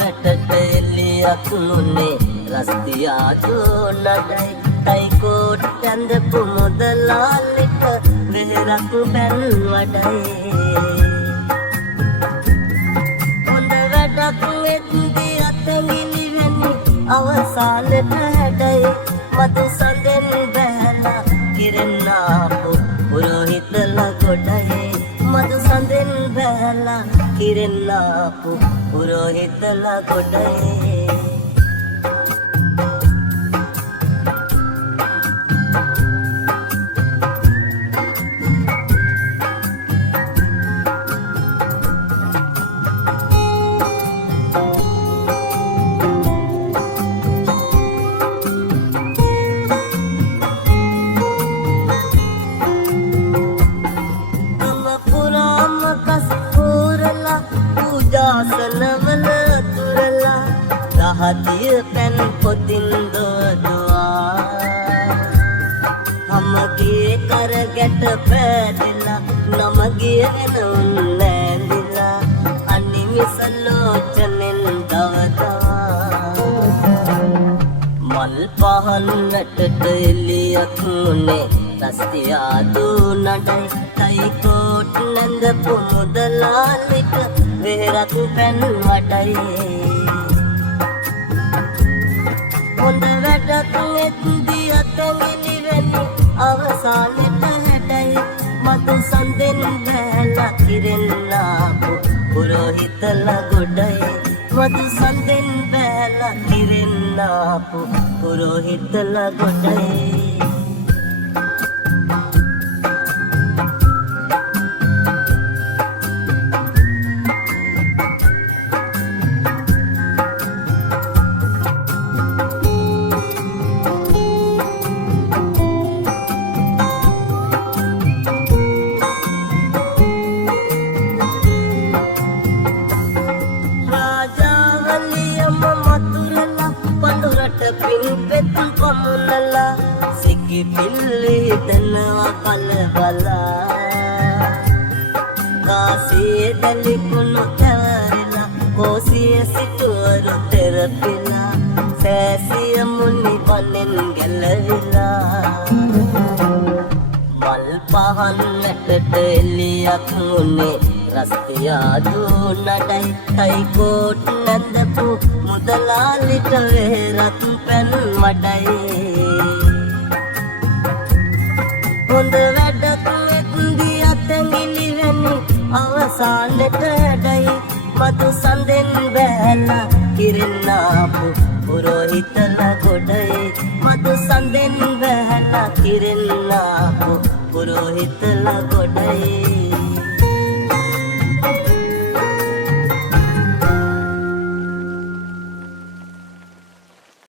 වැටට එලියක් මුනේ රස්තියාදු නඩයි තයිකෝට් ඇඳපු මුදලාලිට වෙහෙරක් බැන් වඩයි හොඳ වැඩක් වෙද්දි අතගිලි වෙන්නේ අවසානට හැඩයි මතු සඳෙන් බැලලා කිරෙන්නාපු පුරෝහිතලා ගොඩයි මතු සඳෙන් බැලලා කිරෙන්නාපු පුරෝහිතලා ගොඩයි සනවල තුරලා රහතිය පැන් පොතින් දොදවා හමගේ කර ගැට පැදලා නමගියගෙන උන්නැඳිලා අනිමිසලෝචනෙන් දවදවා මල් පහන්නටට එලියක් මුනේ රස්තියාදු නඩයි තයිකෝට් නැඳපු මුදලාලිට වෙහෙරක් පැන් වටයි හොඳ වැඩක් වෙද්දි අතගිලි වෙන්නේ අවසානෙට හැඩයි මතු සඳෙන් බැලලා කිරෙන්නාපු පුරෝහිතලා ගොඩයි මතු සඳෙන් බැලලා කිරෙන්නාපු පුරෝහිතලා ගොඩයි පින්පෙත් කොමුණලා සිකි පිල්ලි දනවා කලබලා කාසිය දලිකුණු තවරලා කෝසිය සිටුවරු තෙරපිලා සෑසිය මුනි පනෙන් ගැලවිලා මල් පහන්නටට එලියක් මුනේ රස්තියාදු නඩයි තයිකෝට් නැඳපු මුදලාලිට වෙහෙරක් පැන් වඩයි හොඳ වැඩක් වෙද්දි අතගිලි වෙන්නේ අවසානෙට හැඩයි මතු සඳෙන් බැලලා කිරෙන්නාපු පුරෝහිතලා ගොඩයි මතු සඳෙන් බැලලා කිරෙන්නාපු පුරෝහිතලා ගොඩයි